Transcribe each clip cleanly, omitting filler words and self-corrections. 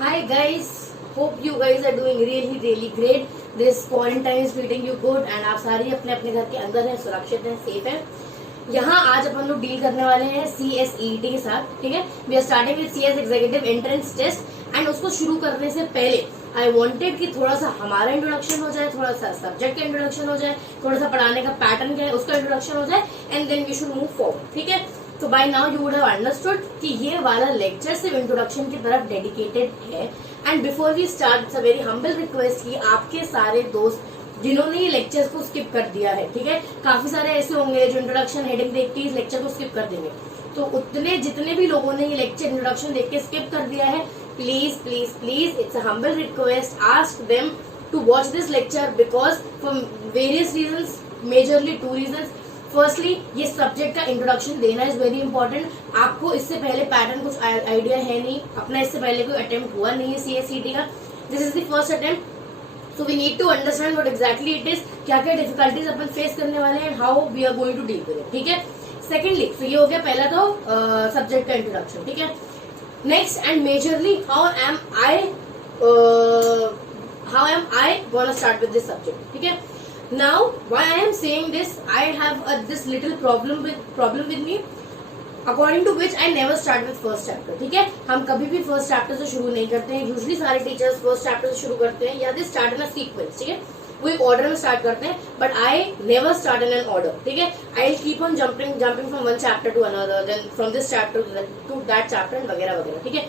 Hi guys, hope you guys are doing really great. This quarantine is treating you good and आप सारे अपने अपने घर के अंदर हैं, सुरक्षित हैं, सेफ हैं. यहाँ आज अपन लोग डील करने वाले हैं CSET के साथ. ठीक है, we are starting with CS executive entrance test and उसको शुरू करने से पहले आई वांटेड कि थोड़ा सा हमारा इंट्रोडक्शन हो जाए, थोड़ा सा सब्जेक्ट का इंट्रोडक्शन हो जाए, थोड़ा सा पढ़ाने का पैटर्न क्या है उसका इंट्रोडक्शन हो जाए and then we should move forward. ठीक है, तो by now you would have understood कि ये वाला लेक्चर सिर्फ इंट्रोडक्शन की तरफ डेडिकेटेड है. And before we start it's a very humble request कि आपके सारे दोस्त जिन्होंने ये लेक्चर्स को स्किप कर दिया है, ठीक है, काफी सारे ऐसे होंगे जो इंट्रोडक्शन हेडिंग देख के इस लेक्चर को स्किप कर देंगे. तो उतने जितने भी लोगों ने ये लेक्चर इंट्रोडक्शन देख के स्किप कर दिया है, please please please it's a humble request, ask them to watch this lecture because for various reasons, majorly 2 reasons. Firstly, ये सब्जेक्ट का इंट्रोडक्शन देना इज वेरी इंपॉर्टेंट. आपको इससे पहले पैटर्न कुछ आइडिया है नहीं, अपना इससे पहले कोई अटेम्प्ट हुआ नहीं है CSET का. This is the first attempt, so we need to understand what exactly it is, क्या क्या डिफिकल्टीज अपन फेस करने वाले हैं, how we are going to deal with it. ठीक है, सेकेंडली, तो ये हो गया पहला तो सब्जेक्ट का इंट्रोडक्शन. ठीक है, next and majorly how am I gonna start with this subject. ठीक है, now why I am saying this, I have this little problem with me, according to which I never start with first chapter. ठीक है, हम कभी भी first chapter से शुरू नहीं करते हैं. यूजुअली सारे टीचर्स फर्स्ट चैप्टर से शुरू करते हैं या they start in a sequence. ठीक है, वो एक ऑर्डर में स्टार्ट करते हैं, but I never start in an order. ठीक है, I will keep on jumping from one chapter to another, then from this chapter to that chapter वगैरह वगैरह. ठीक है,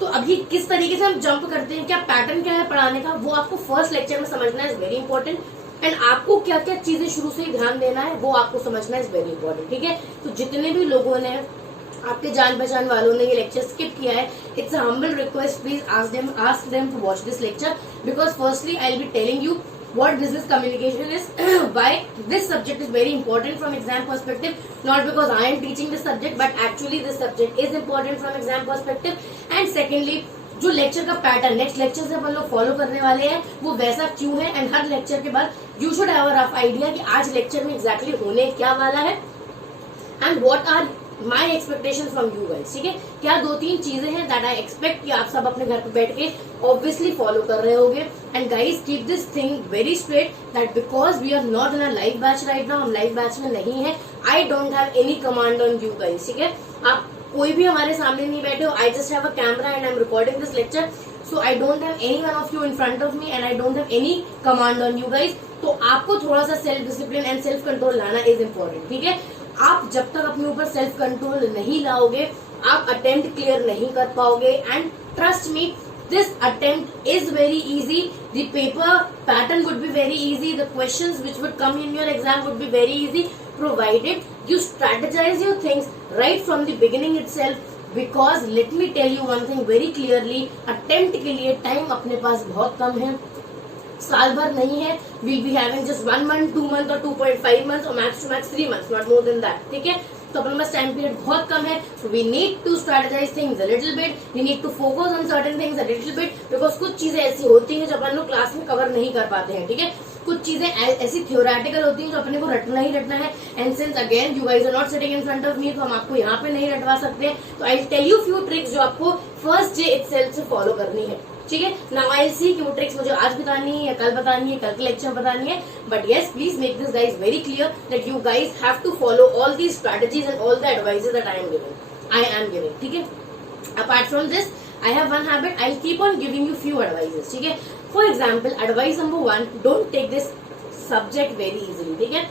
तो अभी किस तरीके से हम जंप करते हैं, क्या पैटर्न क्या है पढ़ाने का, वो आपको फर्स्ट लेक्चर में समझना इज वेरी इंपॉर्टेंट. एंड आपको क्या क्या चीजें शुरू से ही ध्यान देना है वो आपको समझना इज वेरी इंपॉर्टेंट. ठीक है, तो जितने भी लोगों ने, आपके जान पहचान वालों ने ये लेक्चर स्किप किया है, it's a humble request, please ask them to watch this lecture because firstly I will be telling you what business communication is, why this subject is very important from exam perspective, not because I am teaching this subject but actually this subject is important from exam perspective. And secondly, जो lecture का pattern next lecture से अपन लोग follow करने वाले हैं वो वैसा क्यों है, एंड हर लेक्चर के बाद you should have a rough idea कि आज लेक्चर में एग्जैक्टली होने क्या वाला है and what are my expectation from you guys. ठीक है, क्या 2-3 चीजें हैं दैट आई एक्सपेक्ट कि आप सब अपने घर पे बैठ के ऑब्वियसली फॉलो कर रहे होगे. And guys keep this thing very straight that because we are not in a live batch right now, हम लाइव बैच में नहीं है. I don't have any command on you guys. ठीक है, आप कोई भी हमारे सामने नहीं बैठे हो. I just have a camera and I am recording this lecture, so I don't have any one of you in front of me and I don't have any command on you guys. तो आपको थोड़ा सा self discipline and self control लाना is important. ठीक है, आप जब तक अपने ऊपर सेल्फ कंट्रोल नहीं लाओगे आप अटेम्प्ट क्लियर नहीं कर पाओगे. And trust me, this attempt is very easy, the paper pattern would be very easy, the questions which would come in your exam would be very easy provided you strategize your things right from the beginning itself. Because let me tell you one thing very clearly, attempt के लिए time अपने पास बहुत कम है, साल भर नहीं है. we'll be having just 1 month, 2 month और 2.5 months और max to max 3 months, not more than that. ठीक है, तो अपने पास टाइम पीरियड बहुत कम है. So we need to strategize things a little bit, we need to focus on certain things a little bit because कुछ चीजें ऐसी होती हैं जो अपन लोग क्लास में कवर नहीं कर पाते हैं. ठीक है, कुछ चीजें ऐसी थ्योरेटिकल होती हैं जो अपने को रटना ही रटना है. And since again you guys are not sitting in front of me, तो हम आपको यहाँ पे नहीं रटवा सकते. तो I tell you few tricks जो आपको फर्स्ट डे इटसेल्फ से फॉलो करनी है. ठीक है, नाउ आई विल सी कि वो ट्रिक्स मुझे आज बतानी है या कल बतानी है, कल के लेक्चर में बतानी है. But yes, please make this guys very clear that you guys have to follow all the strategies and all the advices that I am giving. ठीक है, apart from this I have one habit, I keep on giving you few advices. ठीक है, for example advice number 1, don't take this subject very easily. ठीक है,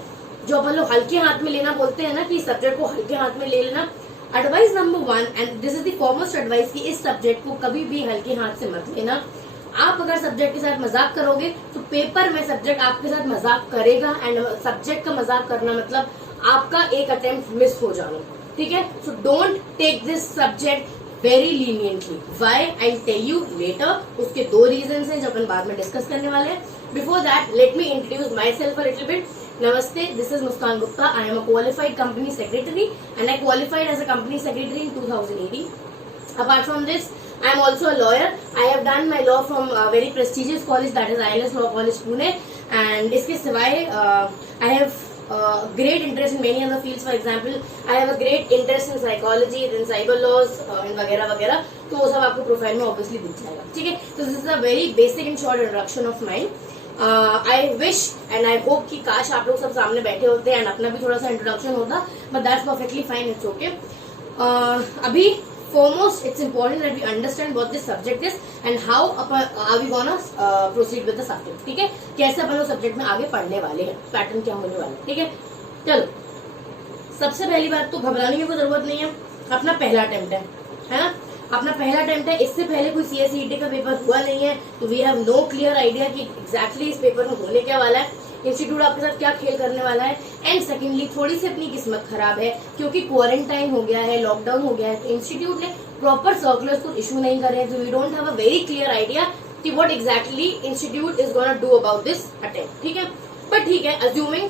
जो अपन लोग हल्के हाथ में लेना बोलते हैं ना कि सब्जेक्ट को हल्के हाथ में ले लेना, advice number 1 and this is the foremost advice कि इस सब्जेक्ट को कभी भी हल्के हाथ से मत लेना. आप अगर सब्जेक्ट के साथ मजाक करोगे तो पेपर में सब्जेक्ट आपके साथ मजाक करेगा एंड सब्जेक्ट का मजाक करना मतलब आपका एक अटेम्प्ट मिस हो जाना. ठीक है, so don't take this subject very leniently. Why I tell you later. उसके 2 रीजंस हैं जो अपन बाद में डिस्कस करने वाले हैं. Before that let me introduce my self a little bit. Namaste, this is Muskan Gupta. I am a qualified company secretary and I qualified as a company secretary in 2018. Apart from this, I am also a lawyer. I have done my law from a very prestigious college that is ILS Law College Pune. And इसके सिवाय I have great interest in many other fields. For example, I have a great interest in psychology, then cyber laws, वगैरह वगैरह, तो वो सब आपको profile में obviously दिख जाएगा. ठीक है, तो this is a very basic and short introduction of mind. I wish and I hope कि काश आप लोग सब सामने बैठे होते एंड अपना भी थोड़ा सा इंट्रोडक्शन होता, but that's perfectly fine, it's okay. अभी foremost it's important that we understand what this subject is and how are we gonna proceed with the subject. ठीक है, कैसे अपन लोग सब्जेक्ट में आगे पढ़ने वाले हैं, पैटर्न क्या होने वाला है. ठीक है, चलो सबसे पहली बात तो घबराने की कोई जरूरत नहीं है. अपना पहला अटेम्प्ट है ना, अपना पहला अटेम्प्ट है. इससे पहले कोई CSET का पेपर हुआ नहीं है, तो we have no clear idea कि एग्जैक्टली इस पेपर में होने क्या वाला है, इंस्टीट्यूट आपके साथ क्या खेल करने वाला है. एंड सेकेंडली थोड़ी सी अपनी किस्मत खराब है क्योंकि क्वारंटाइन हो गया है, लॉकडाउन हो गया है, तो इंस्टीट्यूट ने प्रॉपर सर्कुलर्स को इशू नहीं करे, तो we don't have a very clear idea कि what exactly institute is gonna do about this attempt. ठीक है, बट ठीक है, अज्यूमिंग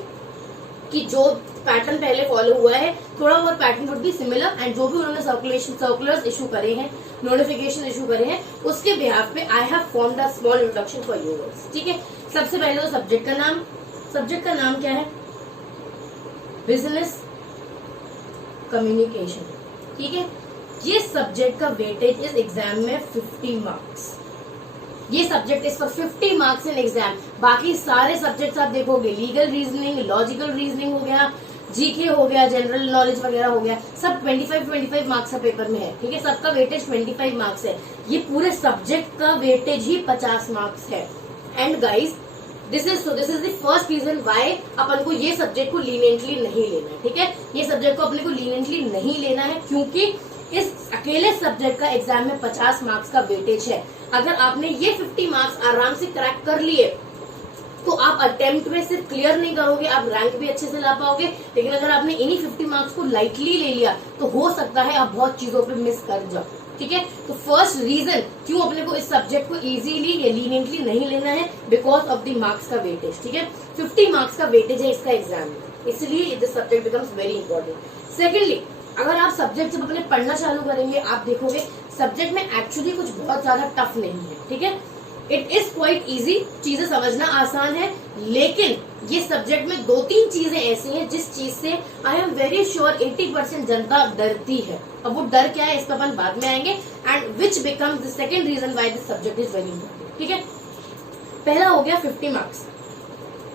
कि जो पैटर्न पहले फॉलो हुआ है थोड़ा बहुत pattern would be similar, and जो भी उन्होंने सर्कुलर्स इशू करे हैं, नोटिफिकेशन इशू करे हैं, उसके बिहाफ पे I have formed a small introduction for you guys. ठीक है, सबसे पहले तो सब्जेक्ट का नाम क्या है, बिजनेस कम्युनिकेशन. ठीक है, ये सब्जेक्ट का वेटेज इस एग्जाम में 50 मार्क्स. ये subject is for 50 marks in exam. बाकी सारे सब्जेक्ट्स आप देखोगे, लीगल रीजनिंग, लॉजिकल रीजनिंग हो गया, जीके हो गया, जनरल नॉलेज वगैरह हो गया, सब 25 मार्क्स का पेपर में है. ठीक है, सबका वेटेज 25 मार्क्स है. ये पूरे सब्जेक्ट का वेटेज ही 50 मार्क्स है. And guys this is the first reason why अपन को ये सब्जेक्ट को लीनियंटली नहीं लेना है. ठीक है, ये सब्जेक्ट को अपने को लीनियंटली नहीं लेना है क्योंकि इस अकेले सब्जेक्ट का एग्जाम में 50 मार्क्स का वेटेज है. अगर आपने ये 50 मार्क्स आराम से क्रैक कर लिए तो आप अटेम्प्ट में सिर्फ क्लियर नहीं करोगे, आप रैंक भी अच्छे से ला पाओगे. लेकिन अगर आपने इन्हीं 50 मार्क्स को लाइटली ले लिया तो हो सकता है आप बहुत चीजों पे मिस कर जाओ. ठीक है, तो फर्स्ट रीजन क्यों अपने को इस सब्जेक्ट को इजीली या लीनियंटली नहीं लेना है, बिकॉज ऑफ द मार्क्स का वेटेज. ठीक है, 50 मार्क्स का वेटेज है इसका एग्जाम में, इसलिए this subject becomes very important. Secondly, अगर आप सब्जेक्ट जब अपने पढ़ना चालू करेंगे आप देखोगे सब्जेक्ट में एक्चुअली कुछ बहुत ज्यादा टफ नहीं है. ठीक है, इट इज क्वाइट इजी, चीजें समझना आसान है, लेकिन ये सब्जेक्ट में 2-3 चीजें ऐसी हैं जिस चीज से आई एम वेरी श्योर 80% जनता डरती है. अब वो डर क्या है इस पर अपन बाद में आएंगे, and which becomes the second reason why this subject is very important. ठीक है, पहला हो गया 50 मार्क्स.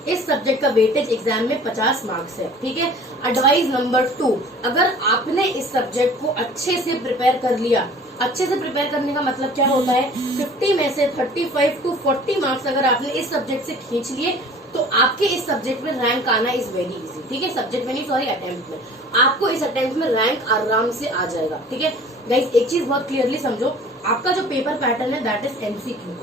इस सब्जेक्ट का वेटेज एग्जाम में 50 मार्क्स है. ठीक है, एडवाइस नंबर 2, अगर आपने इस सब्जेक्ट को अच्छे से प्रिपेयर कर लिया, अच्छे से प्रिपेयर करने का मतलब क्या होता है, 50 में से 35 to 40 मार्क्स अगर आपने इस सब्जेक्ट से खींच लिए तो आपके इस सब्जेक्ट में रैंक आना इज वेरी इजी. ठीक है, सब्जेक्ट में नहीं, सॉरी, अटेम्प्ट में आपको इस अटेम्प्ट में रैंक आराम से आ जाएगा. ठीक है गाइस, एक चीज बहुत क्लियरली समझो, आपका जो पेपर पैटर्न है दैट इज MCQ.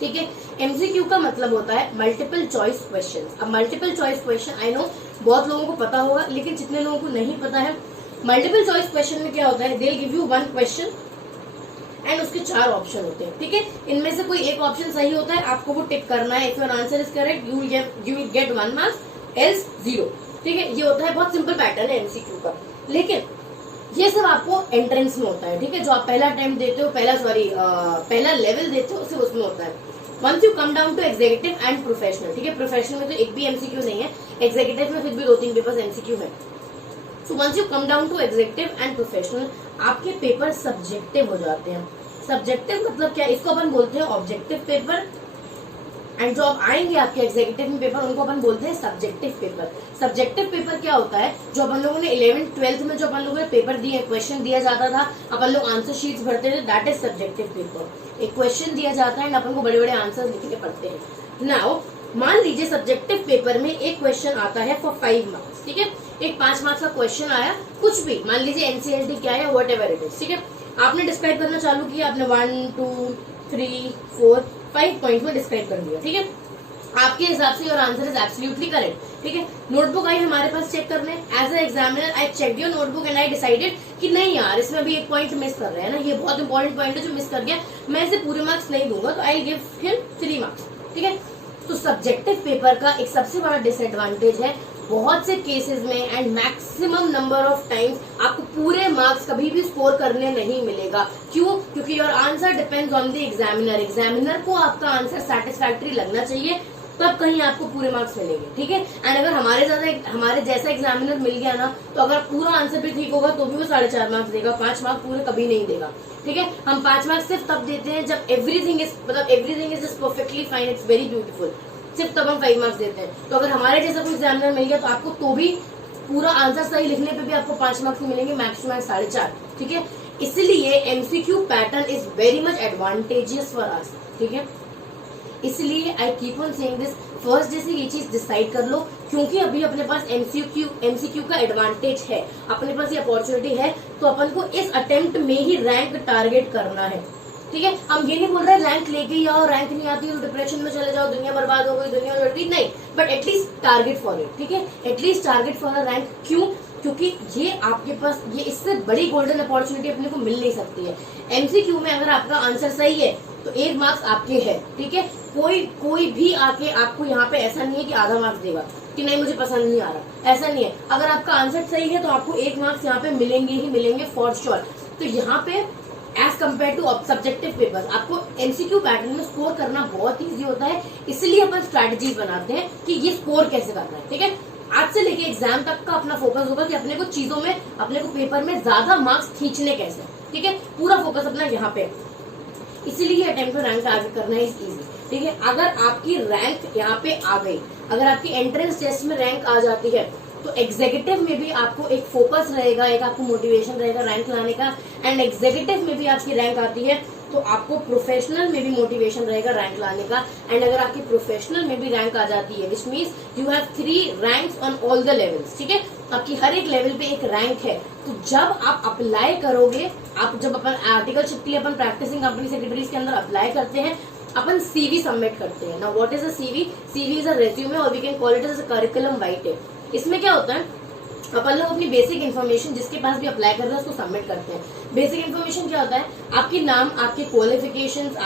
ठीक है, MCQ का मतलब होता है मल्टीपल चॉइस क्वेश्चन. अब multiple choice question I know बहुत लोगों को पता होगा, लेकिन जितने लोगों को नहीं पता है, मल्टीपल चॉइस क्वेश्चन में क्या होता है, they will give you 1 question and उसके 4 ऑप्शन होते हैं. ठीक है, इनमें से कोई एक ऑप्शन सही होता है, आपको वो टिक करना है. If your answer is correct you will get 1 marks, else 0. ठीक है, ये होता है, बहुत सिंपल पैटर्न है MCQ का. लेकिन ये सब आपको एंट्रेंस में होता है. ठीक है, जो आप पहला अटेम्प्ट देते हो, पहला लेवल देते हो, सिर्फ उसमें होता है. Once you come down to executive and professional, ठीक है, प्रोफेशनल में तो एक भी MCQ नहीं है, एग्जीक्यूटिव में फिर भी 2-3 पेपर्स MCQ है. So once you come down to executive and professional, आपके पेपर सब्जेक्टिव हो जाते हैं. सब्जेक्टिव मतलब क्या, इसको अपन बोलते हैं ऑब्जेक्टिव पेपर, एंड जो अब आएंगे आपके एग्जीक्यूटिव में पेपर उनको अपन बोलते हैं सब्जेक्टिव पेपर. सब्जेक्टिव पेपर क्या होता है, जो अपन लोगों ने 11th-12th में जो अपन लोगों ने पेपर दिए, क्वेश्चन दिया जाता था, अपन लोग आंसर शीट्स भरते थे, दैट इज सब्जेक्टिव पेपर. एक क्वेश्चन दिया जाता है, अपन को बड़े बड़े आंसर लिख के पढ़ते हैं. नाउ मान लीजिए सब्जेक्टिव पेपर में एक क्वेश्चन आता है फॉर 5 मार्क्स. ठीक है, एक 5 मार्क्स का क्वेश्चन आया, कुछ भी, मान लीजिए NCLT क्या है, वट एवर इट इज. ठीक है, आपने डिस्क्राइब करना चालू किया, आपने 1, 2, 3, 4, 5 पॉइंट में डिस्क्राइब कर दिया. ठीक है, आपके हिसाब से your answer is absolutely correct. ठीक है, नोटबुक आई हमारे पास चेक करने. As a examiner I check your notebook and I decided कि नहीं यार, इसमें भी एक पॉइंट मिस कर रहे हैं ना, ये बहुत इंपॉर्टेंट पॉइंट है जो मिस कर गया, मैं इसे पूरे मार्क्स नहीं दूंगा, तो आई गिव हिम 3 मार्क्स. ठीक है, तो सब्जेक्टिव पेपर का एक सबसे बड़ा डिसएडवांटेज है, बहुत से केसेस में and maximum number of times आपको पूरे मार्क्स कभी भी स्कोर करने नहीं मिलेगा. क्यों? क्योंकि your answer depends on the examiner. Examiner को आपका आंसर सेटिस्फैक्टरी लगना चाहिए, तब कहीं आपको पूरे मार्क्स मिलेंगे, ठीक है। एंड अगर हमारे जैसा एग्जामिनर मिल गया ना, तो अगर पूरा आंसर भी ठीक होगा तो भी वो 4.5 मार्क्स देगा, 5 मार्क्स पूरे कभी नहीं देगा, ठीक है। हम 5 मार्क्स सिर्फ तब देते हैं जब everything is just perfectly fine, it's very beautiful, सिर्फ तब हम 5 मार्क्स देते हैं। तो अगर हमारे जैसा कोई एग्जामिनर मिल गया तो आपको तो भी पूरा आंसर सही लिखने पे भी आपको 5 मार्क्स मिलेंगे, मैक्स टू मैक्स 4.5, ठीक है। इसलिए MCQ pattern is very much advantageous for us, ठीक है। इसलिए आई keep on saying this, first day से ये चीज डिसाइड कर लो, क्योंकि अभी अपने पास एमसीक्यू का एडवांटेज है, अपने पास ये अपॉर्चुनिटी है, तो अपन को इस अटेम्प्ट में ही रैंक टारगेट करना है, ठीक है। हम ये नहीं बोल रहे रैंक लेके आओ, रैंक नहीं आती तो डिप्रेशन में चले जाओ, दुनिया बर्बाद हो गई, दुनिया उलट गई, नहीं, but at least target for it, ठीक है। At least target for a rank, क्यों? क्योंकि ये आपके पास ये इससे बड़ी गोल्डन अपॉर्चुनिटी अपने को मिल नहीं सकती है। एमसीक्यू में अगर आपका आंसर सही है तो 1 मार्क्स आपके है, ठीक है। कोई भी आके आपको यहाँ पे ऐसा नहीं है कि आधा मार्क्स देगा कि नहीं मुझे पसंद नहीं आ रहा, ऐसा नहीं है। अगर आपका आंसर सही है तो आपको 1 मार्क्स यहाँ पे मिलेंगे ही मिलेंगे फॉर श्योर। तो यहाँ पे as compare to subjective papers आपको एमसीक्यू पैटर्न में स्कोर करना बहुत ईजी होता है, इसलिए अपन स्ट्रैटेजीज बनाते हैं कि ये स्कोर कैसे करना है, ठीक है। आज से लेके एग्जाम तक का अपना फोकस होगा कि अपने को चीजों में, अपने को पेपर में ज्यादा मार्क्स खींचने कैसे, ठीक है। पूरा फोकस अपना यहाँ पे, इसीलिए अटेम्प्ट टू रैंक टारगेट करना है इजी, ठीक है। अगर आपकी रैंक यहाँ पे आ गई, अगर आपकी एंट्रेंस टेस्ट में रैंक आ जाती है, तो एग्जीक्यूटिव में भी आपको एक फोकस रहेगा, एक आपको मोटिवेशन रहेगा रैंक लाने का, एंड एग्जीक्यूटिव में भी आपकी रैंक आती है तो आपको प्रोफेशनल में भी मोटिवेशन रहेगा रैंक लाने का। एंड अगर आपकी प्रोफेशनल में भी रैंक आ जाती है, which means you have 3 ranks on all the levels, ठीक है। आपकी हर एक लेवल पे एक रैंक है, तो जब आप अप्लाई करोगे, आप जब अपन आर्टिकलशिप के लिए अपन प्रैक्टिसिंग कंपनी सेक्रेटरीज के अंदर अप्लाई करते हैं, अपन सीवी सबमिट करते हैं ना। What is a CV? CV is a resume और we can call it as a curriculum vitae. इसमें क्या होता है, अपन लोग अपनी बेसिक इन्फॉर्मेशन जिसके पास भी अप्लाई कर रहे हैं उसको सबमिट करते हैं। बेसिक इन्फॉर्मेशन क्या होता है? आपकी नाम, आपके क्वालिफिकेशंस,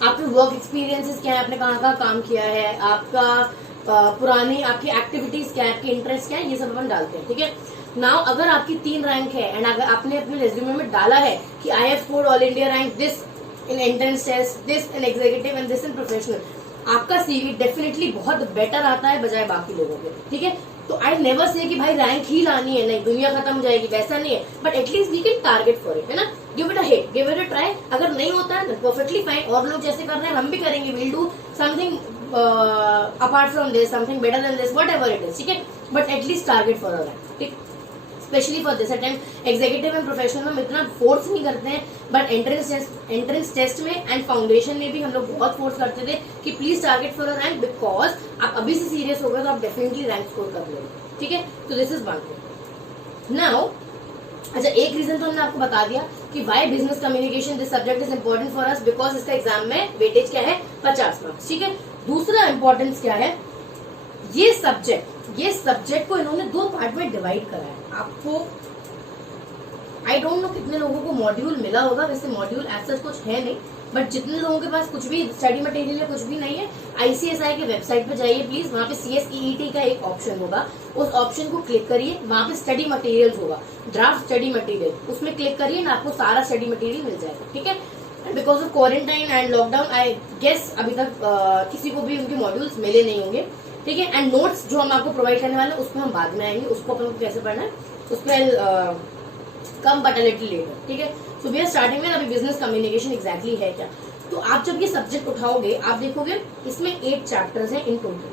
आपके वर्क एक्सपीरियंसेस क्या है, आपने कहाँ कहाँ काम किया है, आपका पुरानी आपकी एक्टिविटीज क्या है, आपके इंटरेस्ट क्या है, ये सब अपन डालते हैं, ठीक है। नाउ अगर आपकी 3 रैंक है एंड अगर आपने अपने रेज्यूमे में डाला है कि I have scored all India rank this in entrance test, this in executive and this in professional, आपका सीवी डेफिनेटली बहुत बेटर आता है बजाय बाकी लोगों के, ठीक है। तो आई नेवर से कि भाई रैंक ही लानी है, नहीं दुनिया खत्म हो जाएगी, वैसा नहीं है, but at least we can target for it, है ना। Give it a hit, give it a try. अगर नहीं होता है परफेक्टली फाइन, और लोग जैसे कर रहे हैं हम भी करेंगे, will do something apart from this, something better than this, whatever it is, ठीक है। But at least target for a rank, ठीक। Specially for this attempt executive and professional में इतना फोर्स नहीं करते हैं, बट एंट्रेंस टेस्ट में and foundation में भी हम लोग बहुत फोर्स करते थे कि please target for a rank, because आप अभी से सीरियस हो गए तो आप डेफिनेटली रैंक स्कोर कर लोगे, ठीक है। तो this is one thing. Now अच्छा, एक रीजन तो हमने आपको बता दिया कि why business communication this subject is important for us, because इसका एग्जाम में वेटेज क्या है 50 मार्क्स, ठीक है। दूसरा इंपॉर्टेंस क्या है, ये सब्जेक्ट को इन्होंने 2 पार्ट में डिवाइड करा है। आपको आई डोंट नो कितने लोगों को मॉड्यूल मिला होगा, वैसे मॉड्यूल ऐसा कुछ है नहीं, बट जितने लोगों के पास कुछ भी स्टडी मटेरियल या कुछ भी नहीं है, आईसीएसआई के वेबसाइट पे जाइए प्लीज, वहाँ पे CSEET का एक ऑप्शन होगा, उस ऑप्शन को क्लिक करिए, वहाँ पे स्टडी मटेरियल्स होगा, ड्राफ्ट स्टडी मटेरियल, उसमें क्लिक करिए ना, आपको सारा स्टडी मटेरियल मिल जाएगा, ठीक है। Because of quarantine and lockdown I guess अभी तक किसी को भी उनके मॉड्यूल्स मिले नहीं होंगे, ठीक है। एंड नोट्स जो हम आपको प्रोवाइड करने वाले हैं उसमें हम बाद में आएंगे, उसको अपन को कैसे पढ़ना है उस पर कम बट अ लिटिल लेटर, ठीक है। सो वी आर स्टार्टिंग में अभी बिजनेस कम्युनिकेशन एग्जैक्टली है क्या। तो आप जब ये सब्जेक्ट उठाओगे आप देखोगे इसमें 8 चैप्टर्स हैं इन टोटल,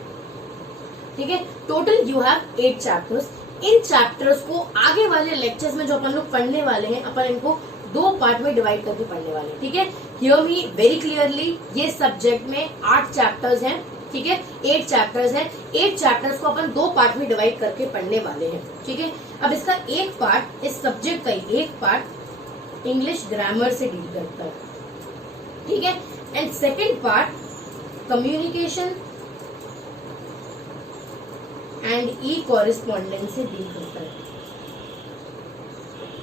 ठीक है। Total you have 8 chapters. In chapters को आगे वाले लेक्चर्स में जो अपन लोग पढ़ने वाले हैं, अपन इनको 2 पार्ट में डिवाइड करके पढ़ने वाले हैं, ठीक है। हियर मी वेरी क्लियरली, ये सब्जेक्ट में 8 चैप्टर्स हैं, ठीक है, 8 चैप्टर्स हैं। 8 चैप्टर्स को अपन 2 पार्ट में डिवाइड करके पढ़ने वाले हैं, ठीक है। अब इसका एक पार्ट, इस सब्जेक्ट का एक पार्ट इंग्लिश ग्रामर से डील करता है, ठीक है। And second part communication and e correspondence से डील करता है,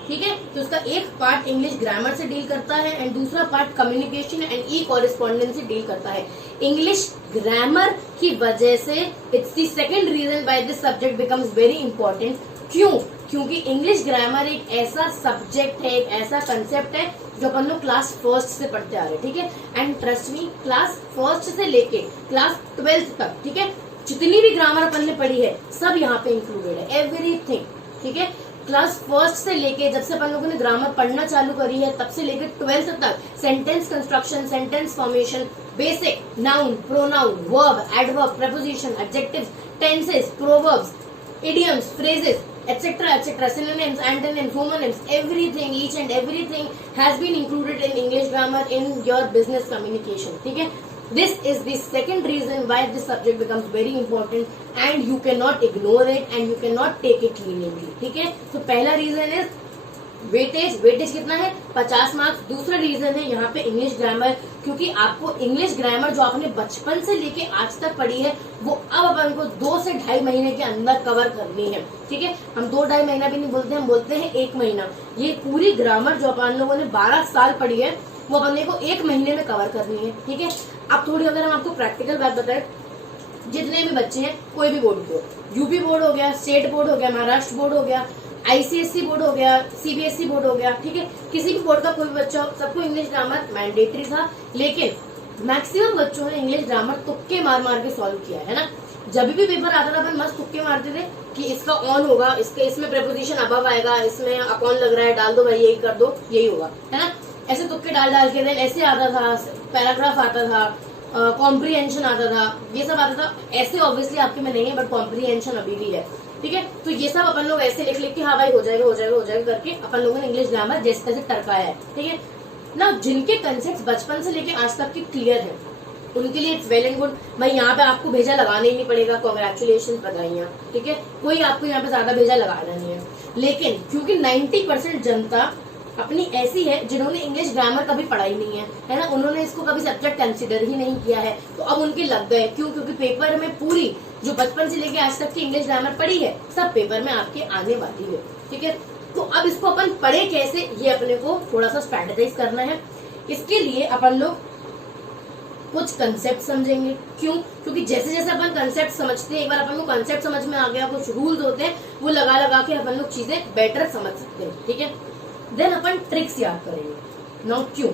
ठीक है। तो उसका एक पार्ट इंग्लिश ग्रामर से डील करता है एंड दूसरा part communication and e correspondence से डील करता है। इंग्लिश ग्रामर की वजह से it's the second reason why this subject becomes very important. क्यों? क्योंकि इंग्लिश ग्रामर एक ऐसा सब्जेक्ट है, एक ऐसा कंसेप्ट है जो अपन लोग क्लास फर्स्ट से पढ़ते आ रहे हैं, ठीक है। And trust me, class first से लेके क्लास 12th तक, ठीक है, जितनी भी ग्रामर अपन ने पढ़ी है सब यहाँ पे इंक्लूडेड है, एवरीथिंग, ठीक है। क्लास फर्स्ट से लेके जब से अपन लोगों ने ग्रामर पढ़ना चालू करी है तब से लेके 12th तक sentence construction, sentence formation, basic, noun, pronoun, verb, adverb, preposition, adjectives, tenses, proverbs, idioms, phrases, etc., etc., synonyms, antonyms, homonyms, everything, each and everything has been included in English grammar in your business communication, ठीक है। This is the second reason why this subject becomes very important and you cannot ignore it and you cannot take it leniently, ठीक है। तो पहला reason is weightage कितना है 50 marks. दूसरा reason है यहाँ पे इंग्लिश ग्रामर, क्योंकि आपको इंग्लिश ग्रामर जो आपने बचपन से लेके आज तक पढ़ी है वो अब अपन को 2 से 2.5 महीने के अंदर कवर करनी है, ठीक है। हम 2-2.5 महीना भी नहीं बोलते, हम बोलते हैं 1 महीना। ये पूरी ग्रामर जो अपन लोगों ने 12 साल पढ़ी है वो अपन को 1 महीने में कवर करनी है, ठीक है। अब थोड़ी अगर हम आपको प्रैक्टिकल बात बताएं, जितने भी बच्चे हैं कोई भी बोर्ड को, यूपी बोर्ड हो गया, स्टेट बोर्ड हो गया, महाराष्ट्र बोर्ड हो गया, आईसीएससी बोर्ड हो गया, सीबीएसई बोर्ड हो गया, ठीक है, किसी भी बोर्ड का कोई भी बच्चा हो, सबको इंग्लिश ग्रामर मैंडेटरी था। लेकिन मैक्सिमम बच्चों ने इंग्लिश ग्रामर तुक्के मार मार के सॉल्व किया है ना। जब भी पेपर आता था अपन मस्त तुक्के मारते थे कि इसका ऑन होगा, इसमें प्रेपोजिशन अबव आएगा, इसमें अपॉन लग रहा है, डाल दो भाई, यही कर दो, यही होगा, है ना। ऐसे तुक्के डाल डाल के देन ऐसे आता था, पैराग्राफ आता था, कॉम्प्रीहेंशन आता था, ये सब आता था। ऐसे ऑब्वियसली आपके में नहीं है बट कॉम्प्रीहेंशन अभी भी है, ठीक है। तो ये सब अपन लोग ऐसे लिख लिख के हाँ भाई हो जाएगा हो जाएगा हो जाएगा करके अपन लोगों ने इंग्लिश ग्रामर जैसे तैसे टरकाया है, ठीक है ना। जिनके कंसेप्ट बचपन से लेके आज तक के क्लियर है उनके लिए इट्स वेल एंड गुड। भाई यहाँ पे आपको भेजा लगाने ही नहीं पड़ेगा, कॉन्ग्रेचुलेशन, बधाइयाँ, ठीक है। कोई आपको यहाँ पे ज्यादा भेजा लगाना नहीं है। लेकिन क्योंकि 90% जनता अपनी ऐसी है जिन्होंने इंग्लिश ग्रामर कभी पढ़ाई नहीं है ना, उन्होंने इसको कभी सब्जेक्ट कंसिडर ही नहीं किया है, तो अब उनके लग गए। क्यों? क्योंकि पेपर में पूरी जो बचपन से लेके आज तक की इंग्लिश ग्रामर पढ़ी है सब पेपर में आपके आने वाली है, ठीक है। तो अब इसको अपन पढ़े कैसे, ये अपने को थोड़ा सा स्ट्रेटेजाइज करना है। इसके लिए अपन लोग कुछ कंसेप्ट समझेंगे। क्यों? क्योंकि जैसे जैसे अपन कंसेप्ट समझते हैं, एक बार अपन को कंसेप्ट समझ में आ गया, कुछ रूल्स होते हैं वो लगा लगा के अपन लोग चीजें बेटर समझ सकते हैं, ठीक है। देन अपन ट्रिक्स याद करेंगे। नाउ क्यों?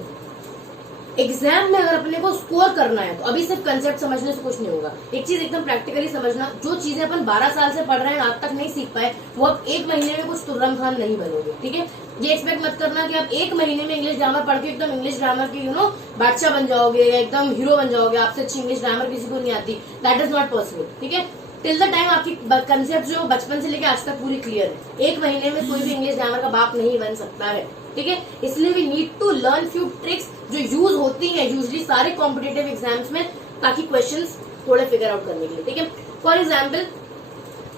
एग्जाम में अगर अपने को स्कोर करना है तो अभी सिर्फ कंसेप्ट समझने से कुछ नहीं होगा। एक चीज एकदम प्रैक्टिकली समझना, जो चीजें अपन 12 साल से पढ़ रहे हैं आज तक नहीं सीख पाए वो अब 1 महीने में कुछ तुर्रम खान नहीं बनोगे, ठीक है। ये एक्सपेक्ट मत करना कि आप 1 महीने में इंग्लिश ग्रामर पढ़ के एकदम इंग्लिश ग्रामर के बादशाह बन जाओगे या एकदम हीरो बन जाओगे, आपसे अच्छी इंग्लिश ग्रामर किसी को नहीं आती। दैट इज नॉट पॉसिबल, ठीक है। टिल द टाइम आपकी कंसेप्ट जो बचपन से लेकर आज तक पूरी क्लियर है, 1 महीने में कोई भी इंग्लिश ग्रामर का बाप नहीं बन सकता है, ठीक है। इसलिए we need to learn few tricks जो यूज होती हैं यूजली सारे कॉम्पिटेटिव एग्जाम्स में, ताकि क्वेश्चंस थोड़े फिगर आउट करने के लिए, ठीक है। फॉर एग्जाम्पल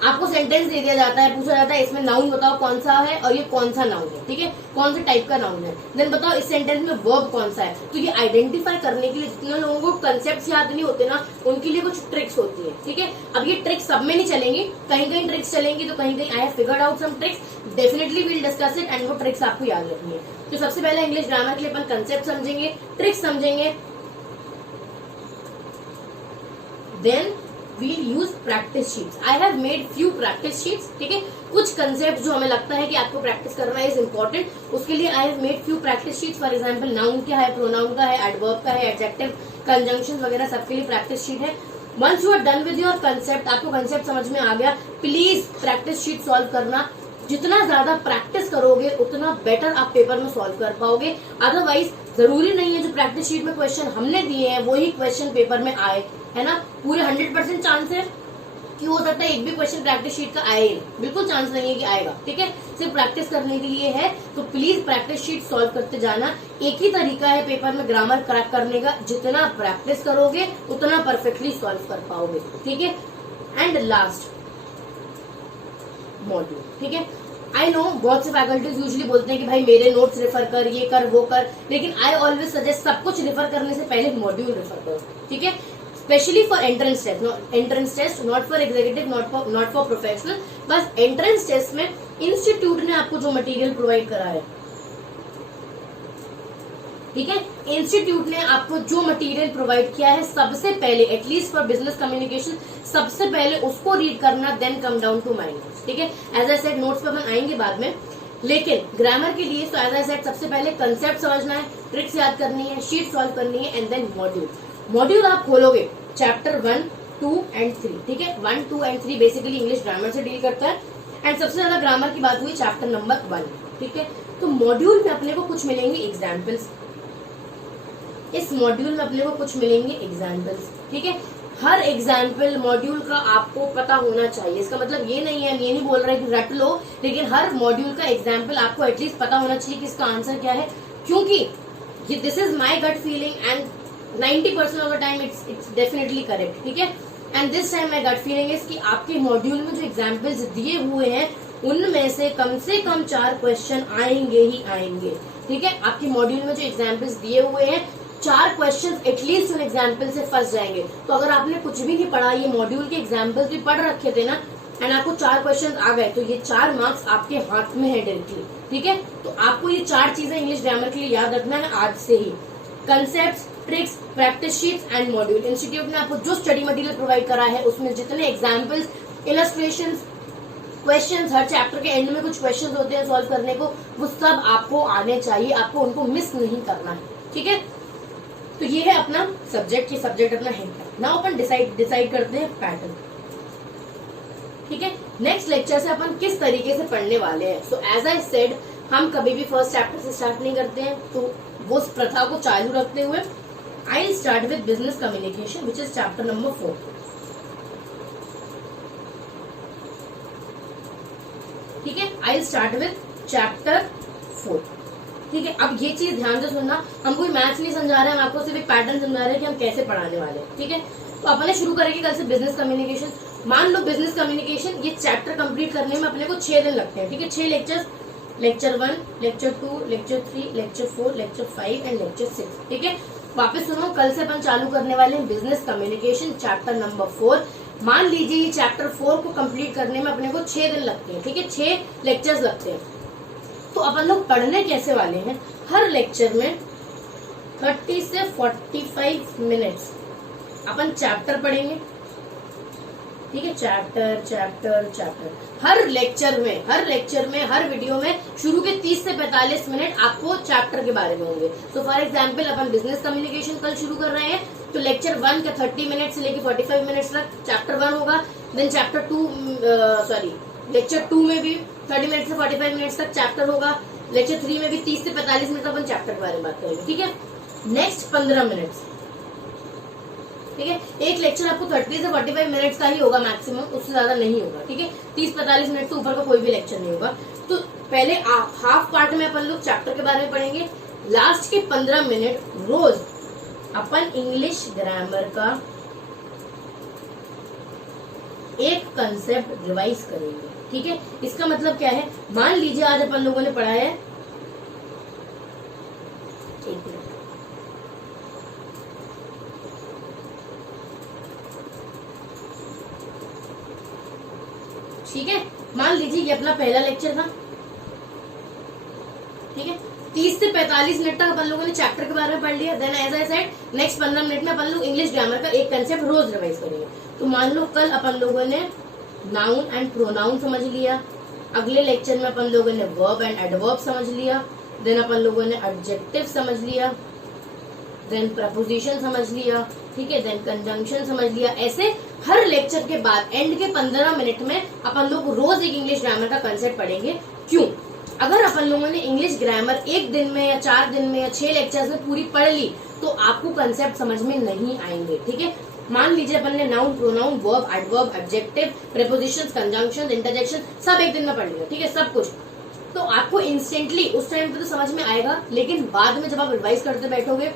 आपको सेंटेंस दे दिया जाता है, पूछा जाता है इसमें नाउन बताओ कौन सा है और ये कौन सा नाउन है, ठीक है, कौन से टाइप का नाउन है। देन बताओ इस सेंटेंस में वर्ब कौन सा है। तो ये आइडेंटिफाई करने के लिए जितने लोगों को कंसेप्ट याद नहीं होते ना, उनके लिए कुछ ट्रिक्स होती है, ठीक है। अब ये ट्रिक्स सब में नहीं चलेंगी, कहीं कहीं ट्रिक्स चलेंगी, तो कहीं कहीं I have figured out some tricks, definitely will discuss it and वो ट्रिक्स आपको याद रखनी है। तो सबसे पहले इंग्लिश ग्रामर के लिए अपन कंसेप्ट समझेंगे, ट्रिक्स समझेंगे, then we'll use practice sheets. I have made few practice sheets, ठीक है। कुछ कंसेप्ट जो हमें लगता है कि आपको प्रैक्टिस करना है इज इम्पोर्टेंट, उसके लिए I have made few practice sheets. For example noun क्या है, प्रोनाउन का है, एडवर्ब का है, एडजेक्टिव, कंजंक्शन वगैरह सबके लिए प्रैक्टिस शीट है। Once you are done with your concept, आपको कंसेप्ट समझ में आ गया, प्लीज प्रैक्टिस शीट सॉल्व करना। जितना ज्यादा प्रैक्टिस करोगे उतना बेटर आप पेपर में सॉल्व कर पाओगे। अदरवाइज जरूरी नहीं है जो प्रैक्टिस शीट में क्वेश्चन हमने दिए हैं वही क्वेश्चन पेपर में आए, है ना। पूरे 100% चांस है कि हो सकता है एक भी क्वेश्चन प्रैक्टिस शीट का आए, बिल्कुल चांस नहीं है कि आएगा, ठीक है। सिर्फ प्रैक्टिस करने के लिए है, तो प्लीज प्रैक्टिस शीट सॉल्व करते जाना। एक ही तरीका है पेपर में ग्रामर क्रैक करने का, जितना प्रैक्टिस करोगे उतना परफेक्टली सॉल्व कर पाओगे, ठीक है। एंड लास्ट मॉड्यूल, ठीक है। आई नो बहुत से फैकल्टीज यूजुअली बोलते हैं कि भाई मेरे नोट्स रेफर कर, ये कर वो कर, लेकिन आई ऑलवेज सजेस्ट सब कुछ रेफर करने से पहले मॉड्यूल रेफर करो, ठीक है। Specially for entrance test, not for executive, not for professional. बस एंट्रेंस टेस्ट में इंस्टीट्यूट ने आपको जो मटेरियल प्रोवाइड करा है ठीक है। इंस्टीट्यूट ने आपको जो मटेरियल प्रोवाइड किया है सबसे पहले, एटलीस्ट फॉर बिजनेस कम्युनिकेशन, सबसे पहले उसको रीड करना, then come down to my notes. ठीक है, एज आई सेड नोट्स पे अपन आएंगे बाद में, लेकिन ग्रामर के लिए तो एज आई सेड सबसे पहले कंसेप्ट समझना है, ट्रिक्स याद करनी है, शीट सॉल्व करनी है, एंड देन मॉड्यूल। मॉड्यूल आप खोलोगे चैप्टर 1, 2 एंड 3। ठीक है, 1, 2 एंड 3 बेसिकली इंग्लिश ग्रामर से डील करता है, एंड सबसे ज्यादा ग्रामर की बात हुई चैप्टर नंबर 1। ठीक है, तो मॉड्यूल में अपने को कुछ मिलेंगे एग्जाम्पल्स, इस मॉड्यूल में अपने को कुछ मिलेंगे एग्जाम्पल्स। ठीक है, हर एग्जाम्पल मॉड्यूल का आपको पता होना चाहिए। इसका मतलब ये नहीं है, ये नहीं बोल रहा है कि रट लो, लेकिन हर मॉड्यूल का एग्जाम्पल आपको एटलीस्ट पता होना चाहिए कि इसका आंसर क्या है, क्योंकि this is my gut feeling and 90% of the time it's definitely correct. ठीक है, and this time my gut feeling is कि आपके मॉड्यूल में जो एग्जाम्पल्स दिए हुए हैं उनमें से कम 4 क्वेश्चन आएंगे ही आएंगे। ठीक है, आपके मॉड्यूल में जो एग्जाम्पल्स दिए हुए हैं 4 क्वेश्चन एटलीस्ट उन एग्जाम्पल से फंस जाएंगे। तो अगर आपने कुछ भी नहीं पढ़ा, ये मॉड्यूल के एग्जाम्पल्स भी पढ़ रखे थे ना, एंड आपको 4 क्वेश्चन आ गए, तो ये 4 मार्क्स आपके हाथ में है डायरेक्टली। ठीक है, तो आपको ये 4 चीजें इंग्लिश ग्रामर के लिए याद रखना है आज से ही। Concept, tricks, practice sheets and module. Institute ने आपको जो स्टडी मटेरियल प्रोवाइड करा है उसमें जितने एग्जाम्पल्स, इलस्ट्रेशन, क्वेश्चंस, हर चैप्टर के एंड में कुछ क्वेश्चंस होते हैं सॉल्व करने को, वो सब आपको आने चाहिए, आपको उनको मिस नहीं करना है। ठीक है, तो ये है अपना सब्जेक्ट, ये सब्जेक्ट अपना है। नाउ अपन डिसाइड करते हैं पैटर्न। ठीक है, नेक्स्ट लेक्चर से अपन किस तरीके से पढ़ने वाले हैं। सो एज आई सेड, हम कभी भी फर्स्ट चैप्टर से स्टार्ट नहीं करते हैं, तो वो प्रथा को चालू रखते हुए I start with business communication which is chapter number 4। ठीक है, आई स्टार्ट विद चैप्टर 4। ठीक है, अब ये चीज ध्यान से सुनना, हम कोई मैथ्स नहीं समझा रहे हैं, हम आपको सिर्फ एक पैटर्न समझा रहे हैं कि हम कैसे पढ़ाने वाले हैं। ठीक है, तो अपने शुरू करेंगे कल से बिजनेस कम्युनिकेशन। मान लो बिजनेस कम्युनिकेशन, ये चैप्टर कंप्लीट करने में अपने को 6 दिन लगते हैं। ठीक है, 6 lectures, lecture 1, lecture 2, lecture 3, lecture 4, lecture 5 and lecture 6। ठीक है, वापस सुनो, कल से अपन चालू करने वाले हैं बिजनेस कम्युनिकेशन चैप्टर नंबर 4। मान लीजिए ये चैप्टर 4 को कंप्लीट करने में अपने को 6 दिन लगते हैं। ठीक है, 6 लेक्चर्स लगते हैं। तो अपन लोग पढ़ने कैसे वाले हैं, हर लेक्चर में 30 से 45 मिनट्स अपन चैप्टर पढ़ेंगे। ठीक है, चैप्टर चैप्टर चैप्टर, हर लेक्चर में हर वीडियो में शुरू के 30 से 45 मिनट आपको चैप्टर के बारे में होंगे। तो for example upon business communication कल शुरू कर रहे हैं, तो लेक्चर 1 का 30 मिनट से लेकर 45 मिनट्स तक चैप्टर 1 होगा। देन चैप्टर 2 लेक्चर 2 में भी 30 मिनट से 45 मिनट्स तक चैप्टर होगा। लेक्चर 3 में भी 30 से 45 मिनट अपन चैप्टर के बारे में बात करेंगे। ठीक है, नेक्स्ट 15 मिनट्स। ठीक है, एक लेक्चर आपको 30 से 45 मिनट्स का ही होगा मैक्सिमम, उससे ज्यादा नहीं होगा। ठीक है, 30-45 मिनट से ऊपर का कोई भी लेक्चर नहीं होगा। तो पहले हाफ पार्ट में अपन लोग चैप्टर के बारे में पढ़ेंगे, लास्ट के 15 मिनट रोज अपन इंग्लिश ग्रामर का एक कंसेप्ट रिवाइज करेंगे। ठीक है, इसका मतलब क्या है, मान लीजिए आज अपन लोगों ने पढ़ा है, एक मिनट, ठीक है, मान लीजिए ये अपना पहला लेक्चर था। ठीक है, 30 से 45 मिनट तक अपन लोगों ने चैप्टर के बारे में पढ़ लिया। Then as I said, next 15 minute में अपन लोग इंग्लिश ग्रामर का एक कंसेप्ट रोज रिवाइज करेंगे। तो मान लो कल अपन लोगों ने नाउन एंड प्रोनाउन समझ लिया, अगले लेक्चर में अपन लोगों ने वर्ब एंड एडवर्ब समझ लिया, देन अपन लोगों ने एडजेक्टिव समझ लिया, देन प्रपोजिशन समझ लिया। ठीक है, देन कंजंक्शन समझ लिया। ऐसे हर लेक्चर के बाद एंड के 15 मिनट में अपन लोग रोज एक इंग्लिश ग्रामर का कंसेप्ट पढ़ेंगे। क्यों? अगर अपन लोगों ने इंग्लिश ग्रामर एक दिन में या 4 दिन में या 6 लेक्चर्स में पूरी पढ़ ली तो आपको कंसेप्ट समझ में नहीं आएंगे। ठीक है, मान लीजिए अपन ने noun, pronoun, verb, adverb, adjective, prepositions, conjunction, interjection सब एक दिन में पढ़ लिया। ठीक है, सब कुछ तो आपको इंस्टेंटली उस टाइम पे तो समझ में आएगा, लेकिन बाद में जब आप रिवाइज करते बैठोगे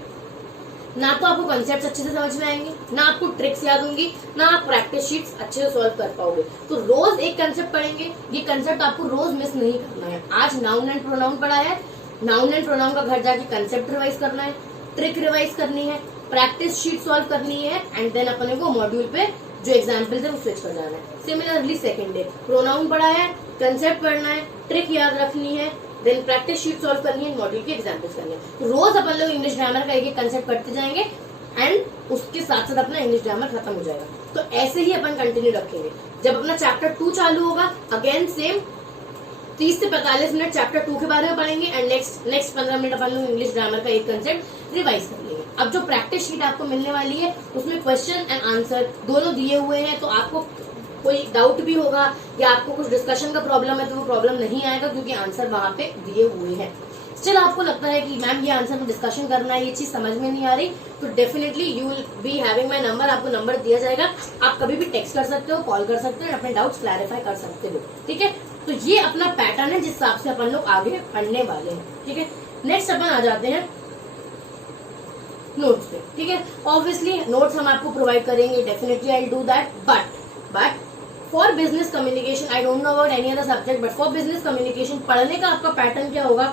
ना तो आपको कंसेप्ट अच्छे से समझ में आएंगे, ना आपको ट्रिक्स याद होंगी, ना आप प्रैक्टिस शीट्स अच्छे से सॉल्व कर पाओगे। तो रोज एक कंसेप्ट पढ़ेंगे, ये कंसेप्ट आपको रोज मिस नहीं करना है। आज नाउन एंड प्रोनाउन पढ़ा है, नाउन एंड प्रोनाउन का घर जाके कंसेप्ट रिवाइज करना है, ट्रिक रिवाइज करनी है, प्रैक्टिस शीट सॉल्व करनी है, एंड देन अपने को मॉड्यूल पे जो एग्जाम्पल्स है वो स्विच कर जाना है। सिमिलरली सेकेंड डे प्रोनाउन पढ़ा है, कंसेप्ट पढ़ना है, ट्रिक याद रखनी है, देन प्रैक्टिस शीट सॉल्व करनी है, मॉड्यूल के एग्जाम्पल्स करने हैं। तो रोज अपन लोग इंग्लिश ग्रामर का एक एक कंसेप्ट करते जाएंगे एंड उसके साथ साथ अपना इंग्लिश ग्रामर खत्म हो जाएगा। तो ऐसे ही अपन कंटिन्यू रखेंगे। जब अपना चैप्टर 2 चालू होगा, अगेन सेम 30 से 45 मिनट चैप्टर 2 के बारे में पढ़ेंगे एंड नेक्स्ट 15 मिनट अपन लोग इंग्लिश ग्रामर का एक कंसेप्ट रिवाइज कर लेंगे। अब जो प्रैक्टिस शीट आपको मिलने वाली है उसमें क्वेश्चन एंड आंसर दोनों दिए हुए हैं, तो आपको कोई डाउट भी होगा या आपको कुछ डिस्कशन का प्रॉब्लम है तो वो प्रॉब्लम नहीं आएगा, क्योंकि आंसर वहां पे दिए हुए हैं। स्टिल आपको लगता है कि मैम ये आंसर में डिस्कशन करना है, ये चीज समझ में नहीं आ रही, तो definitely you will be having my number, आपको नंबर दिया जाएगा, आप कभी भी टेक्स्ट कर सकते हो, कॉल कर सकते हो, अपने डाउट्स क्लैरिफाई कर सकते हो। ठीक है, तो ये अपना पैटर्न है जिस हिसाब से अपन लोग आगे पढ़ने वाले हैं। ठीक है, नेक्स्ट अपन आ जाते हैं नोट्स पे। ठीक है, ऑब्वियसली नोट्स हम आपको प्रोवाइड करेंगे, definitely I will do that, but for business communication, I don't know about any other subject, but for business communication पढ़ने का आपका पैटर्न क्या होगा?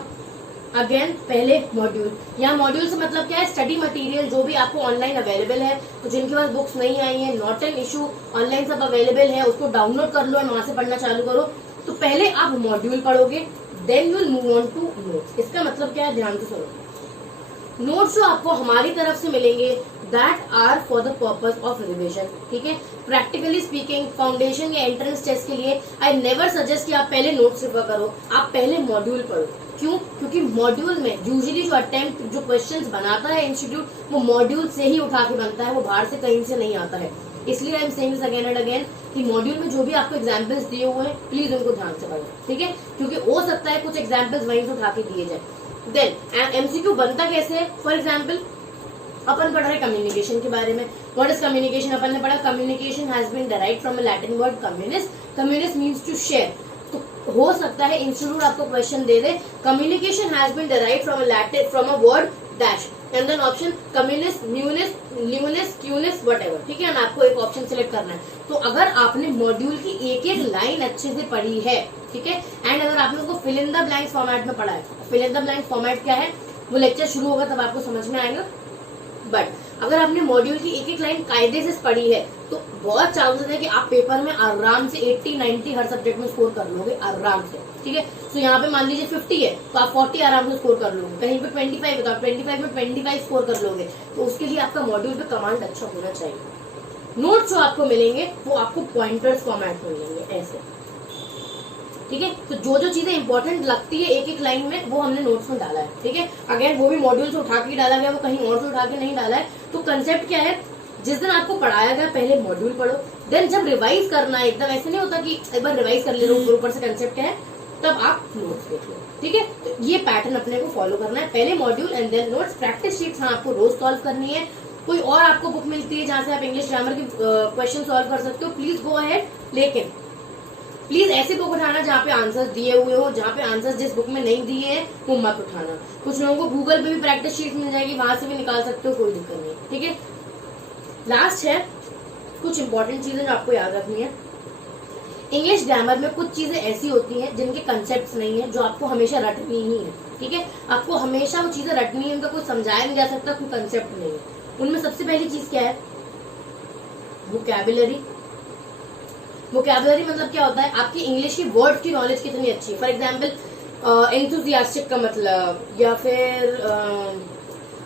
अगेन पहले मॉड्यूल, यहाँ मॉड्यूल से मतलब क्या है? स्टडी मटेरियल जो भी आपको ऑनलाइन अवेलेबल है, तो जिनके पास बुक्स नहीं आई है, नॉट एन इशू, ऑनलाइन सब अवेलेबल है, उसको डाउनलोड कर लो और वहां से पढ़ना चालू करो। तो पहले आप मॉड्यूल पढ़ोगे, then you will move on to notes. इसका मतलब क्या है? ध्यान से सुनो। नोट्स जो आपको हमारी तरफ से मिलेंगे that are for the purpose of revision. ठीक है, प्रैक्टिकली स्पीकिंग फाउंडेशन या एंट्रेंस टेस्ट के लिए आई नेवर सजेस्ट कि आप पहले नोट्स रिफर करो, आप पहले मॉड्यूल पढ़ो। क्यों? क्योंकि मॉड्यूल में यूजुअली जो अटेम्प्ट जो क्वेश्चंस बनाता है इंस्टीट्यूट, वो मॉड्यूल से ही उठा के बनता है, वो बाहर से कहीं से नहीं आता है। इसलिए I am saying this again and again कि मॉड्यूल में जो भी आपको एग्जाम्पल्स दिए हुए हैं प्लीज उनको ध्यान से पढ़ो। ठीक है, क्योंकि हो सकता है कुछ एग्जाम्पल्स वहीं से उठा के दिए जाए। देन एमसीक्यू बनता कैसे है? फॉर एग्जाम्पल अपन पढ़ रहे कम्युनिकेशन के बारे में। What is communication? अपन ने पढ़ा communication has been derived from a Latin word communis. Communis means to share. तो हो सकता है इंस्टीट्यूट आपको क्वेश्चन दे दे communication has been derived from a word dash and then option communis, nunis, lunis, cunis, whatever. ठीक है, आपको एक ऑप्शन सिलेक्ट करना है। तो अगर आपने मॉड्यूल की एक एक लाइन अच्छे से पढ़ी है, ठीक है, एंड अगर आपने उसको fill in the blanks format में पढ़ा है, fill in the blank format क्या है वो लेक्चर शुरू होगा तब आपको समझ में आएगा। बट अगर आपने मॉड्यूल की एक एक लाइन कायदे से पढ़ी है तो बहुत चांसेस है कि आप पेपर में आराम से 80, 90 हर सब्जेक्ट में स्कोर कर लोगे आराम से। ठीक है, तो यहाँ पे मान लीजिए 50 है तो आप 40 आराम से स्कोर कर लोगे, कहीं पे 25 है तो आप 25 में 25 स्कोर कर लोगे। तो उसके लिए आपका मॉड्यूल पे कमांड अच्छा होना चाहिए। नोट्स जो आपको मिलेंगे वो आपको पॉइंटर्स फॉर्मेट में मिलेंगे ऐसे। ठीक है, तो जो जो चीजें इंपॉर्टेंट लगती है एक एक लाइन में वो हमने नोट्स में डाला है। ठीक है, अगेन वो भी मॉड्यूल से उठा के डाला गया, वो कहीं और से उठा के नहीं डाला है। तो कंसेप्ट क्या है? जिस दिन आपको पढ़ाया गया पहले मॉड्यूल पढ़ो, देन जब रिवाइज करना है, एकदम ऐसे नहीं होता कि एक बार रिवाइज कर ले रहे हो ऊपर से कंसेप्ट क्या है, तब आप नोट्स देख लो। ठीक है, तो ये पैटर्न अपने को फॉलो करना है, पहले module and then notes. Practice sheets हाँ आपको रोज सॉल्व करनी है। कोई और आपको बुक मिलती है जहां से आप इंग्लिश ग्रामर की क्वेश्चन सॉल्व कर सकते हो, प्लीज गो अहेड, लेकिन प्लीज ऐसी बुक उठाना जहाँ पे आंसर्स दिए हुए हो, जहाँ पे आंसर्स जिस बुक में नहीं दिए हैं वो मत उठाना। कुछ लोगों को गूगल पे भी प्रैक्टिस शीट मिल जाएगी, वहां से भी निकाल सकते हो, कोई दिक्कत नहीं। ठीक है, लास्ट है कुछ इंपॉर्टेंट चीजें जो आपको याद रखनी है। इंग्लिश ग्रामर में कुछ चीजें ऐसी होती हैं जिनके कंसेप्ट नहीं है, जो आपको हमेशा रटनी ही है। ठीक है, आपको हमेशा वो चीजें रटनी है, उनका कोई समझाया नहीं जा सकता, कोई कंसेप्ट नहीं है। उनमें सबसे पहली चीज क्या है? वोकैबुलरी। वोकैबुलरी मतलब क्या होता है? आपकी इंग्लिश की वर्ड की नॉलेज कितनी अच्छी है। फॉर एग्जाम्पल एंथुजियास्टिक का मतलब, या फिर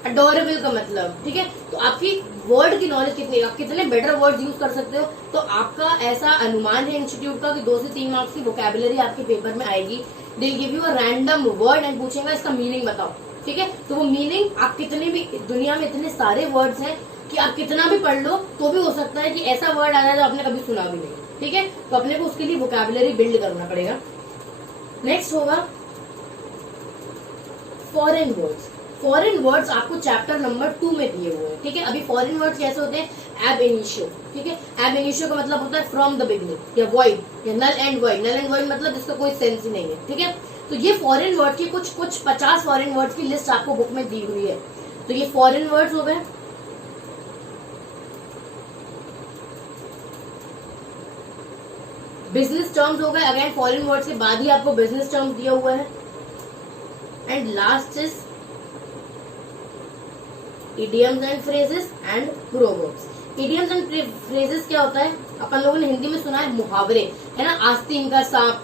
अडोरेबल का मतलब। ठीक है, तो आपकी वर्ड की नॉलेज कितनी, आप कितने बेटर वर्ड यूज कर सकते हो। तो आपका ऐसा अनुमान है इंस्टीट्यूट का कि 2 से 3 मार्क्स की वोकैबुलरी आपके पेपर में आएगी। They give you a random word and पूछेगा इसका मीनिंग बताओ। ठीक है, तो वो मीनिंग आप कितने भी, दुनिया में इतने सारे वर्ड्स हैं कि आप कितना भी पढ़ लो तो भी हो सकता है कि ऐसा वर्ड आ जाए जो आपने कभी सुना भी नहीं। ठीक है, तो अपने को उसके लिए वोकैबुलरी बिल्ड करना पड़ेगा। नेक्स्ट होगा फॉरेन वर्ड्स। फॉरेन वर्ड्स आपको चैप्टर नंबर 2 में दिए हुए हैं। ठीक है, अभी फॉरेन वर्ड्स कैसे होते हैं? एब इनिशियो। ठीक है, एब इनिशियो का मतलब होता है फ्रॉम द बिगिनिंग, या वॉइड, या null and void. Null and void मतलब इसका कोई सेंस ही नहीं है। ठीक है, तो ये फॉरेन वर्ड की कुछ 50 फॉरेन वर्ड्स की लिस्ट आपको बुक में दी हुई है। तो ये फॉरेन वर्ड्स हो गए। बिजनेस टर्म्स हो गए, अगेन फॉरेन वर्ड्स के बाद ही आपको बिजनेस टर्म्स दिया हुआ है। And last is idioms and phrases and proverbs. Idioms and phrases क्या होता है? अपन लोगों ने हिंदी में सुना है मुहावरे, है ना, आस्तीन का सांप,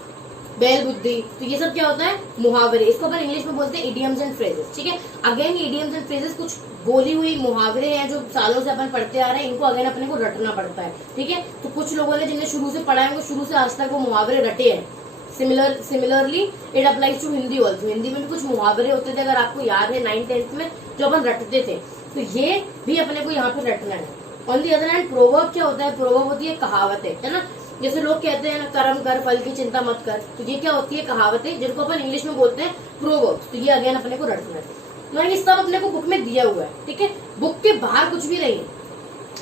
बैल बुद्धि, तो ये सब क्या होता है, मुहावरे। इसको अपन इंग्लिश में बोलते हैं इडियम्स एंड फ्रेजेस, ठीक है। अगेन इडियम्स एंड फ्रेजेस कुछ बोली हुई मुहावरे हैं जो सालों से अपन पढ़ते आ रहे हैं, इनको अगेन अपने को रटना पड़ता है, ठीक है। तो कुछ लोगों ने जिन्हें शुरू से पढ़ा है, उनको शुरू से आज तक वो मुहावरे रटे हैं। Similarly it applies to Hindi also. Hindi में भी कुछ मुहावरे होते थे, अगर आपको याद है 9th-10th में, जो अपन रटते थे, तो ये भी अपने को यहाँ पे रटना है। On the other hand proverb क्या होता है, प्रोवर्ब होती है कहावत है ना। जैसे लोग कहते हैं ना, कर्म कर फल की चिंता मत कर, तो ये क्या होती है, कहावतें, जिनको अपन इंग्लिश में बोलते हैं प्रोवर्ब। तो ये अगेन अपने को रटना है। तो ये सब अपने को बुक में दिया हुआ है, ठीक है। बुक के बाहर कुछ भी नहीं है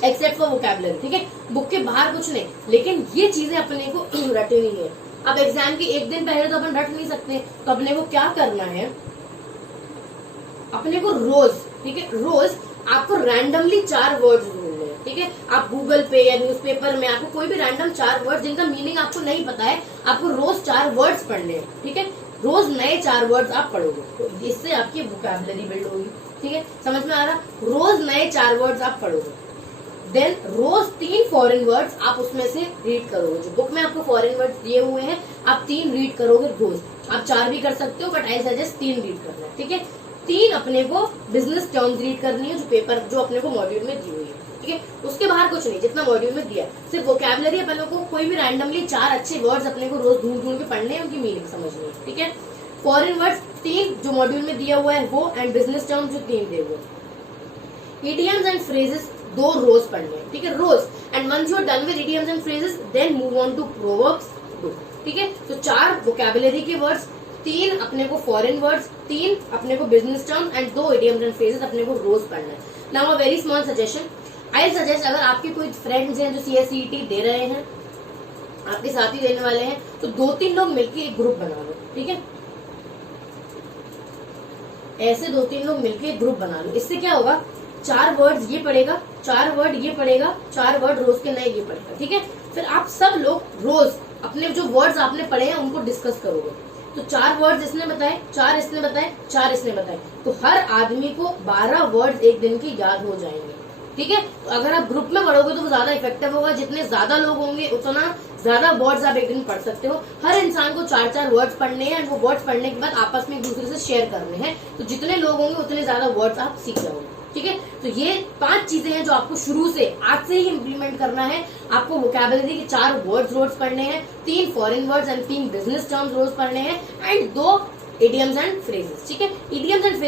एक्सेप्ट फॉर वोकैबुलरी, ठीक है। बुक के बाहर कुछ नहीं, लेकिन ये चीजें अपने को रटनी है। अब एग्जाम के एक दिन पहले तो अपन रट नहीं सकते, तो अपने को क्या करना है, अपने को रोज, ठीक है, रोज आपको रैंडमली 4 वर्ड्स ढूंढने हैं, ठीक है। आप गूगल पे या न्यूज़पेपर में आपको कोई भी रैंडम 4 वर्ड्स जिनका मीनिंग आपको नहीं पता है, आपको रोज 4 वर्ड्स पढ़ने हैं, ठीक है। रोज नए 4 वर्ड्स आप पढ़ोगे, तो इससे आपकी वोकैबुलरी बिल्ड होगी, ठीक है। समझ में आ रहा, रोज नए 4 वर्ड्स आप पढ़ोगे। देन रोज 3 फॉरेन वर्ड्स आप उसमें से रीड करोगे। जो बुक में आपको फॉरेन वर्ड्स दिए हुए हैं, आप 3 रीड करोगे रोज। आप 4 भी कर सकते हो, बट आई सजेस्ट 3 रीड करना है, ठीक है। 3 अपने को बिजनेस टर्म्स रीड करनी है, जो अपने को मॉड्यूल में दी हुई है, ठीक है। उसके बाहर कुछ नहीं, जितना मॉड्यूल में दिया, सिर्फ वोकैबुलरी अपने को कोई भी रैंडमली 4 अच्छे वर्ड्स अपने को रोज ढूंढ ढूंढ के पढ़ने हैं, उनकी मीनिंग समझनी है, ठीक है। फॉरेन वर्ड्स 3 जो मॉड्यूल में दिया हुआ है वो, एंड बिजनेस टर्म्स जो 3 दिए हुए। इडियम्स एंड फ्रेजेस 2 रोज पढ़ने हैं, ठीक है, रोज। And once you are done with idioms and phrases, then move on to proverbs 2, ठीक है। तो 4 वोकैबुलरी के वर्ड्स, 3 अपने को फॉरेन वर्ड्स, 3 अपने को business terms, and 2 idioms and phrases अपने को रोज पढ़ना है। Now a very small suggestion, I suggest, अगर आपके कोई फ्रेंड्स हैं जो CSCET दे रहे हैं, आपके साथ ही देने वाले हैं, तो 2-3 लोग मिलकर एक ग्रुप बना लो, ठीक है। ऐसे 2-3 लोग मिलकर एक ग्रुप बना लो। इससे क्या होगा, 4 वर्ड्स ये पढ़ेगा, 4 वर्ड ये पढ़ेगा, 4 वर्ड रोज के नए ये पढ़ेगा, ठीक है। फिर आप सब लोग रोज अपने जो वर्ड्स आपने पढ़े हैं उनको डिस्कस करोगे। तो 4 वर्ड्स इसने बताए, 4 इसने बताए, 4 इसने बताए, तो हर आदमी को 12 वर्ड्स एक दिन की याद हो जाएंगे, ठीक है। तो अगर आप ग्रुप में पढ़ोगे तो वो ज्यादा इफेक्टिव होगा। जितने ज्यादा लोग होंगे उतना ज्यादा वर्ड्स आप एक दिन पढ़ सकते हो। हर इंसान को 4-4 वर्ड्स पढ़ने हैं, वो वर्ड्स पढ़ने के बाद आपस में एक दूसरे से शेयर करने हैं। तो जितने लोग होंगे उतने ज्यादा वर्ड्स आप सीख जाओगे, ठीक है। तो ये 5 चीजें हैं जो आपको शुरू से आज से ही इम्प्लीमेंट करना है। आपको वोकैबुलरी के 4 वर्ड्स रोज पढ़ने हैं, 3 foreign words and 3 business terms रोज पढ़ने हैं, एंड 2 इडियम्स एंड फ्रेजेस, ठीक है। Idioms and